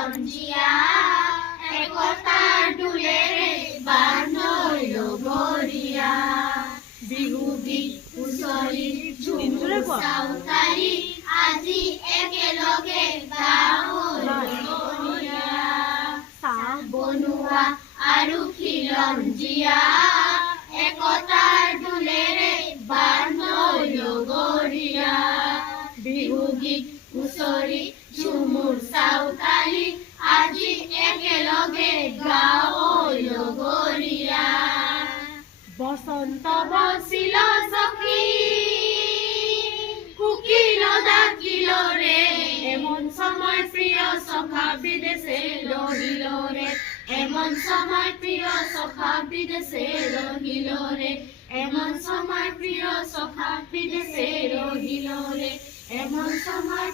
লঞ্জিয়া একতাৰ ডোলেৰে বান্ধৈল গৰিয়া বিহু গীত হুঁচৰি ঝুমুৰ চাউতালি আজি একেলগে গাঁৱৰ গৰিয়া চাহ বনোৱা আৰু খিলঞ্জিয়া একতাৰ ডোলেৰে বান্ধৈল গৰিয়া বিহু গীত হুঁচৰি ঝুমুৰ চাউতালি আজি একেলগে গাঁৱৰ গৰিয়া বসন্ত বছিল সখী কুকিল ডাকিল রে এমন সময় প্রিয় সখা বিদেশে রহিল রে এমন সময় প্রিয় সখা বিদেশে রহিল রে এমন সময় প্রিয় সখা বিদেশে রহিল রে এমন সময়